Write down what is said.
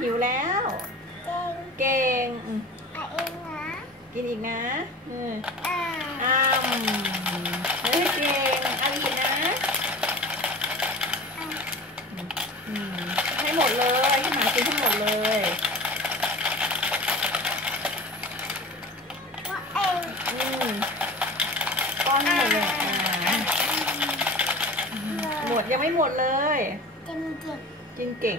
หิวแล้ว เก่งเก่งอืมเอาเองนะกินอีกนะเอออ่าอ้ามเฮ้ยเก่งเอาอีกนะอืมให้หมดเลยให้หมากินให้หมดเลยว่าเองอืมป้อนให้หมดเลยอ่าหมดยังไม่หมดเลยเก่งเก่งกินเก่ง